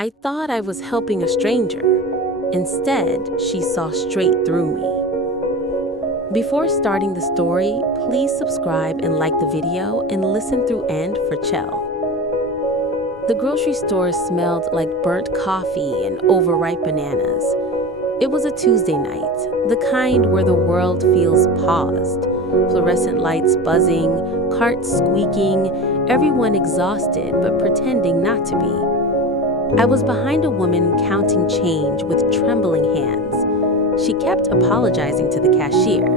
I thought I was helping a stranger. Instead, she saw straight through me. Before starting the story, please subscribe and like the video and listen through end for Chell. The grocery store smelled like burnt coffee and overripe bananas. It was a Tuesday night, the kind where the world feels paused. Fluorescent lights buzzing, carts squeaking, everyone exhausted but pretending not to be. I was behind a woman counting change with trembling hands. She kept apologizing to the cashier.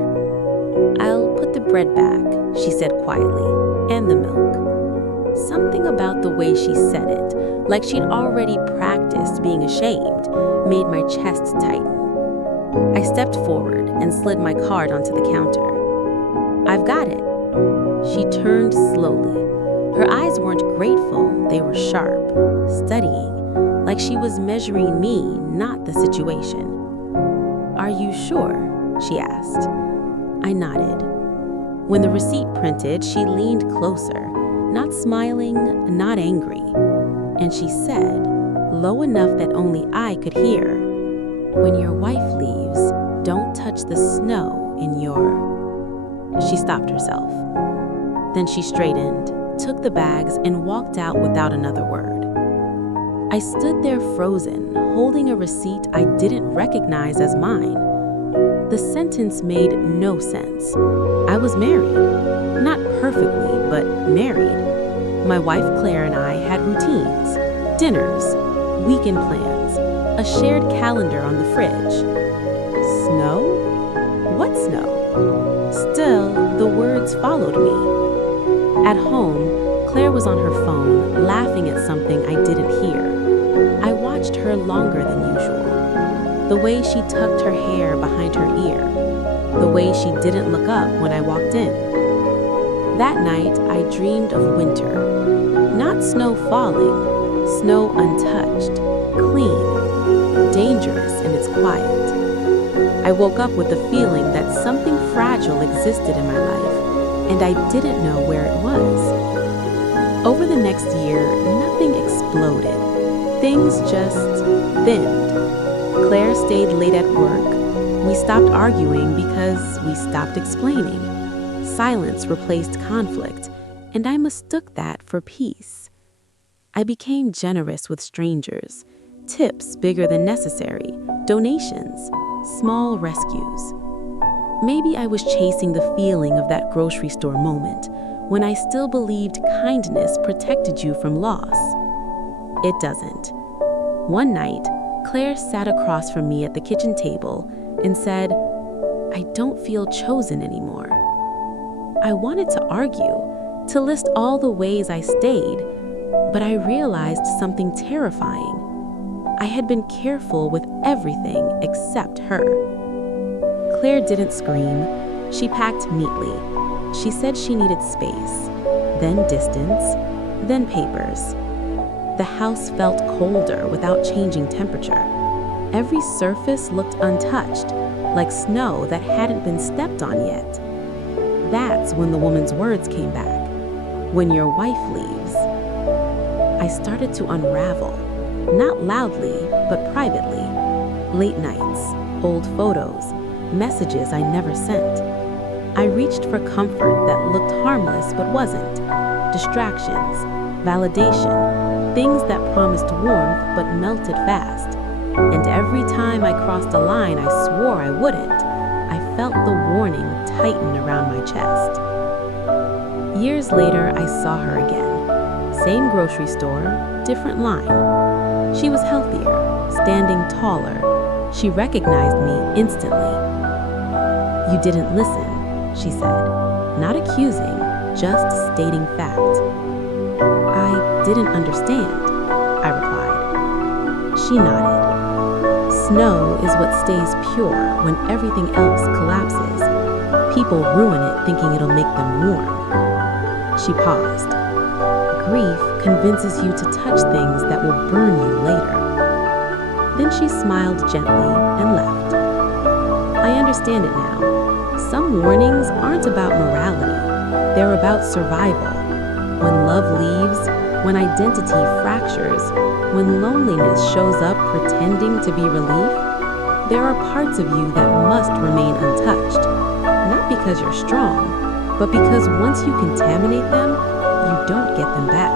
"I'll put the bread back," she said quietly, "and the milk." Something about the way she said it, like she'd already practiced being ashamed, made my chest tighten. I stepped forward and slid my card onto the counter. "I've got it." She turned slowly. Her eyes weren't grateful, they were sharp, studying, like she was measuring me, not the situation. "Are you sure?" she asked. I nodded. When the receipt printed, she leaned closer, not smiling, not angry. And she said, low enough that only I could hear, "When your wife leaves, don't touch the snow in your..." She stopped herself. Then she straightened, took the bags, and walked out without another word. I stood there frozen, holding a receipt I didn't recognize as mine. The sentence made no sense. I was married. Not perfectly, but married. My wife Claire and I had routines, dinners, weekend plans, a shared calendar on the fridge. Snow? What snow? Still, the words followed me. At home, Claire was on her phone, laughing at something I didn't hear. I watched her longer than usual. The way she tucked her hair behind her ear. The way she didn't look up when I walked in. That night, I dreamed of winter. Not snow falling, snow untouched, clean, dangerous in its quiet. I woke up with the feeling that something fragile existed in my life, and I didn't know where it was. Over the next year, nothing exploded. Things just thinned. Claire stayed late at work. We stopped arguing because we stopped explaining. Silence replaced conflict, and I mistook that for peace. I became generous with strangers, tips bigger than necessary, donations, small rescues. Maybe I was chasing the feeling of that grocery store moment when I still believed kindness protected you from loss. It doesn't. One night, Claire sat across from me at the kitchen table and said, "I don't feel chosen anymore." I wanted to argue, to list all the ways I stayed, but I realized something terrifying. I had been careful with everything except her. Claire didn't scream. She packed neatly. She said she needed space, then distance, then papers. The house felt colder without changing temperature. Every surface looked untouched, like snow that hadn't been stepped on yet. That's when the woman's words came back. "When your wife leaves." I started to unravel, not loudly, but privately. Late nights, old photos, messages I never sent. I reached for comfort that looked harmless but wasn't. Distractions, validation, things that promised warmth but melted fast. And every time I crossed a line I swore I wouldn't, I felt the warning tighten around my chest. Years later, I saw her again. Same grocery store, different line. She was healthier, standing taller. She recognized me instantly. "You didn't listen," she said, not accusing, just stating fact. "I didn't understand," I replied. She nodded. Snow is what stays pure when everything else collapses. People ruin it thinking it'll make them warm. She paused. Grief convinces you to touch things that will burn you later. Then she smiled gently and left. I understand it now. Some warnings aren't about morality. They're about survival. When love leaves, When identity fractures, when loneliness shows up pretending to be relief, there are parts of you that must remain untouched. Not because you're strong, but because once you contaminate them, you don't get them back.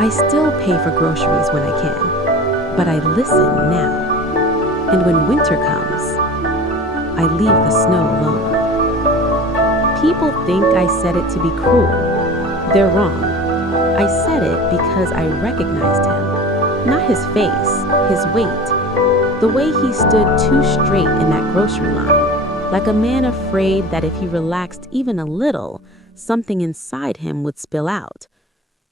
I still pay for groceries when I can, but I listen now. And when winter comes, I leave the snow alone. People think I said it to be cruel. They're wrong. I said it because I recognized him. Not his face, his weight. The way he stood too straight in that grocery line, like a man afraid that if he relaxed even a little, something inside him would spill out.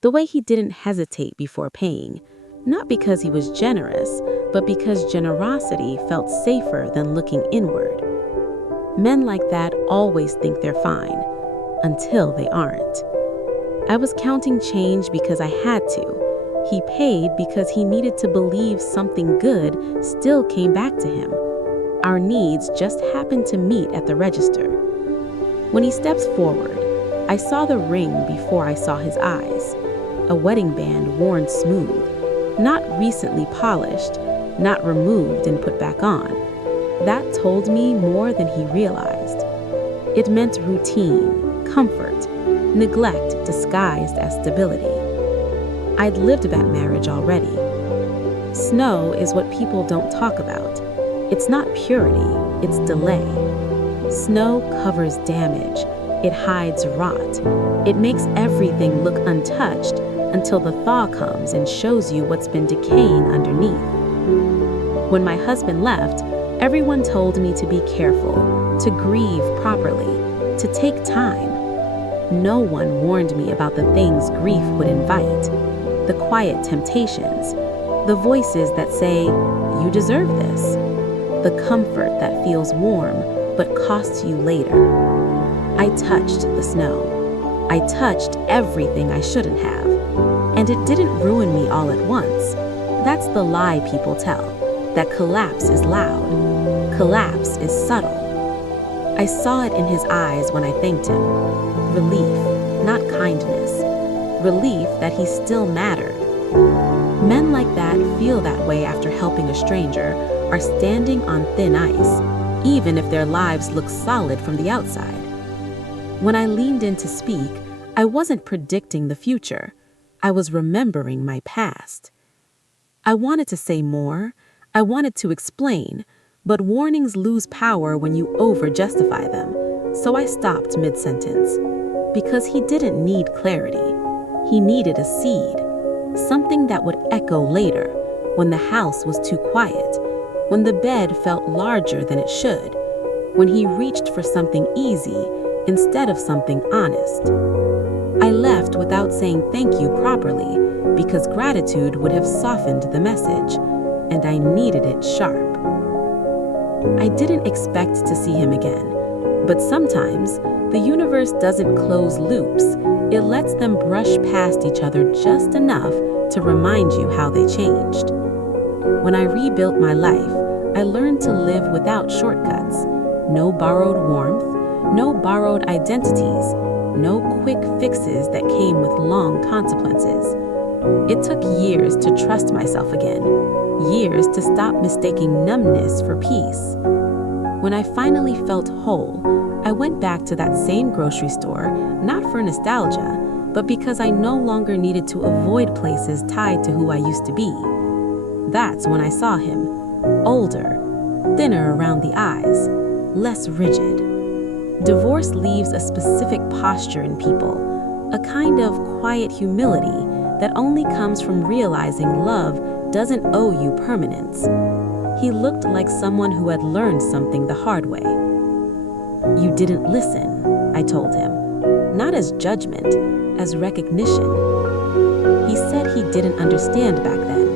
The way he didn't hesitate before paying, not because he was generous, but because generosity felt safer than looking inward. Men like that always think they're fine, until they aren't. I was counting change because I had to. He paid because he needed to believe something good still came back to him. Our needs just happened to meet at the register. When he steps forward, I saw the ring before I saw his eyes. A wedding band worn smooth, not recently polished, not removed and put back on. That told me more than he realized. It meant routine, comfort, neglect disguised as stability. I'd lived that marriage already. Snow is what people don't talk about. It's not purity, it's delay. Snow covers damage. It hides rot. It makes everything look untouched until the thaw comes and shows you what's been decaying underneath. When my husband left, everyone told me to be careful, to grieve properly, to take time. No one warned me about the things grief would invite, the quiet temptations, the voices that say, "You deserve this," the comfort that feels warm but costs you later. I touched the snow. I touched everything I shouldn't have. And it didn't ruin me all at once. That's the lie people tell, that collapse is loud. Collapse is subtle. I saw it in his eyes when I thanked him. Relief, not kindness. Relief that he still mattered. Men like that feel that way after helping a stranger, are standing on thin ice, even if their lives look solid from the outside. When I leaned in to speak, I wasn't predicting the future. I was remembering my past. I wanted to say more. I wanted to explain, but warnings lose power when you over-justify them. So I stopped mid-sentence. Because he didn't need clarity. He needed a seed. Something that would echo later, when the house was too quiet, when the bed felt larger than it should, when he reached for something easy instead of something honest. I left without saying thank you properly because gratitude would have softened the message, and I needed it sharp. I didn't expect to see him again, but sometimes the universe doesn't close loops. It lets them brush past each other just enough to remind you how they changed. When I rebuilt my life, I learned to live without shortcuts. No borrowed warmth, no borrowed identities, no quick fixes that came with long consequences. It took years to trust myself again, years to stop mistaking numbness for peace. When I finally felt whole, I went back to that same grocery store, not for nostalgia, but because I no longer needed to avoid places tied to who I used to be. That's when I saw him, older, thinner around the eyes, less rigid. Divorce leaves a specific posture in people, a kind of quiet humility that only comes from realizing love doesn't owe you permanence. He looked like someone who had learned something the hard way. "You didn't listen," I told him, not as judgment, as recognition. He said he didn't understand back then.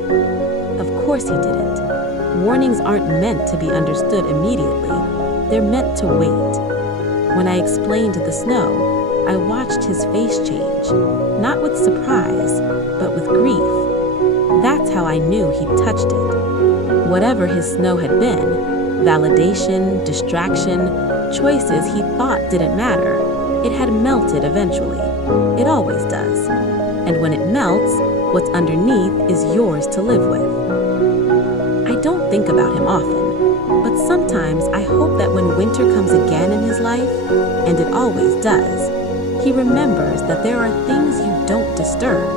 Of course he didn't. Warnings aren't meant to be understood immediately. They're meant to wait. When I explained the snow, I watched his face change, not with surprise, but with grief. That's how I knew he'd touched it. Whatever his snow had been, validation, distraction, choices he thought didn't matter, it had melted eventually. It always does. And when it melts, what's underneath is yours to live with. I don't think about him often, but sometimes I hope that when winter comes again in his life, and it always does, he remembers that there are things you don't disturb,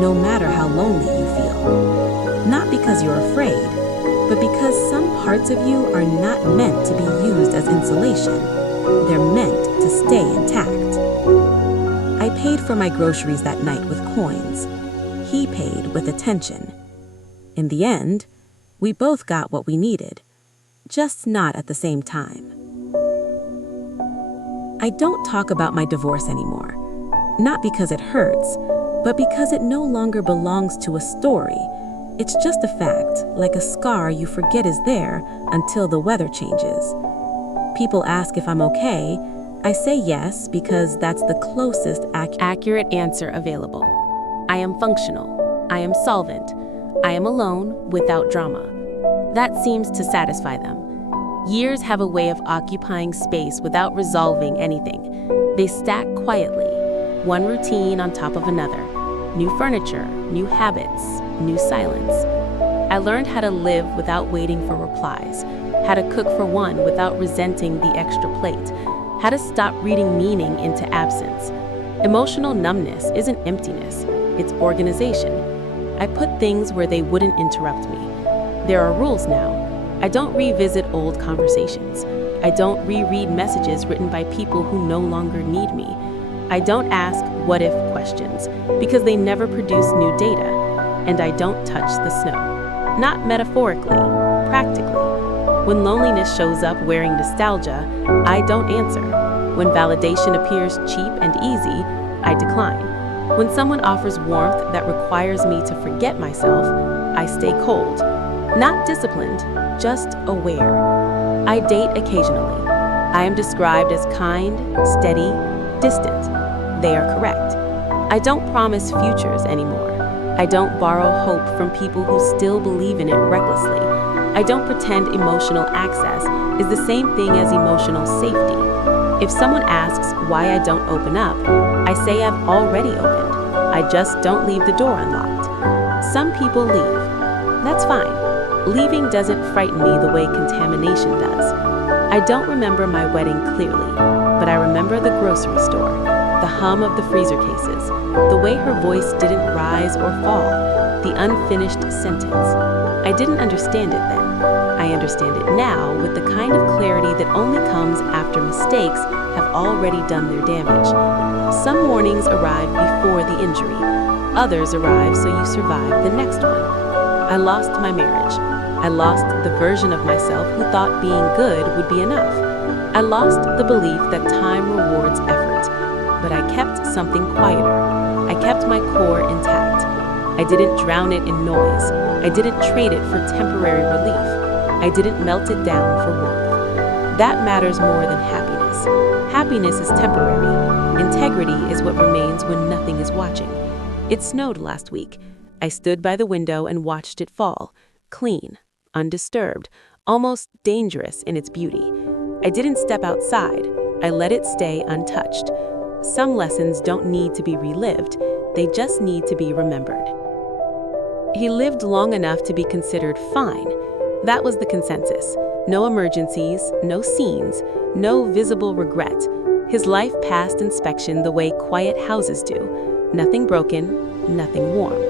no matter how lonely you feel. Not because you're afraid, but because some parts of you are not meant to be used as insulation. They're meant to stay intact. I paid for my groceries that night with coins. He paid with attention. In the end, we both got what we needed, just not at the same time. I don't talk about my divorce anymore, not because it hurts, but because it no longer belongs to a story. It's just a fact, like a scar you forget is there until the weather changes. People ask if I'm okay. I say yes because that's the closest accurate answer available. I am functional. I am solvent. I am alone without drama. That seems to satisfy them. Years have a way of occupying space without resolving anything. They stack quietly, one routine on top of another. New furniture, new habits, new silence. I learned how to live without waiting for replies, how to cook for one without resenting the extra plate, how to stop reading meaning into absence. Emotional numbness isn't emptiness, it's organization. I put things where they wouldn't interrupt me. There are rules now. I don't revisit old conversations. I don't reread messages written by people who no longer need me. I don't ask what-if questions, because they never produce new data. And I don't touch the snow. Not metaphorically, practically. When loneliness shows up wearing nostalgia, I don't answer. When validation appears cheap and easy, I decline. When someone offers warmth that requires me to forget myself, I stay cold. Not disciplined, just aware. I date occasionally. I am described as kind, steady, distant. They are correct. I don't promise futures anymore. I don't borrow hope from people who still believe in it recklessly. I don't pretend emotional access is the same thing as emotional safety. If someone asks why I don't open up, I say I've already opened. I just don't leave the door unlocked. Some people leave. That's fine. Leaving doesn't frighten me the way contamination does. I don't remember my wedding clearly, but I remember the grocery store, the hum of the freezer cases, the way her voice didn't rise or fall, the unfinished sentence. I didn't understand it then. I understand it now with the kind of clarity that only comes after mistakes have already done their damage. Some warnings arrive before the injury. Others arrive so you survive the next one. I lost my marriage. I lost the version of myself who thought being good would be enough. I lost the belief that time rewards effort. But I kept something quieter. I kept my core intact. I didn't drown it in noise. I didn't trade it for temporary relief. I didn't melt it down for warmth. That matters more than happiness. Happiness is temporary. Integrity is what remains when nothing is watching. It snowed last week. I stood by the window and watched it fall, clean, undisturbed, almost dangerous in its beauty. I didn't step outside. I let it stay untouched. Some lessons don't need to be relived, they just need to be remembered. He lived long enough to be considered fine. That was the consensus. No emergencies, no scenes, no visible regret. His life passed inspection the way quiet houses do. Nothing broken, nothing warm.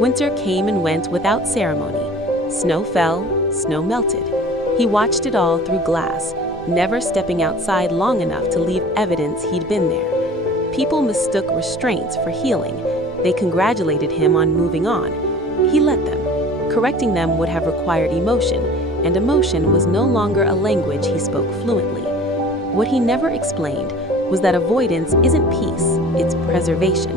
Winter came and went without ceremony. Snow fell, snow melted. He watched it all through glass, never stepping outside long enough to leave evidence he'd been there. People mistook restraints for healing. They congratulated him on moving on. He let them. Correcting them would have required emotion, and emotion was no longer a language he spoke fluently. What he never explained was that avoidance isn't peace, it's preservation.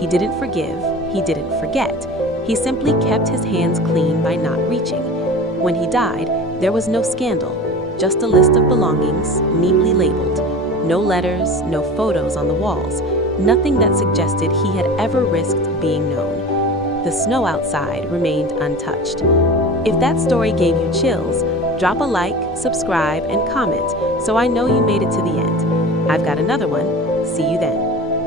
He didn't forgive, he didn't forget. He simply kept his hands clean by not reaching. When he died, there was no scandal, just a list of belongings, neatly labeled. No letters, no photos on the walls, nothing that suggested he had ever risked being known. The snow outside remained untouched. If that story gave you chills, drop a like, subscribe, and comment so I know you made it to the end. I've got another one. See you then.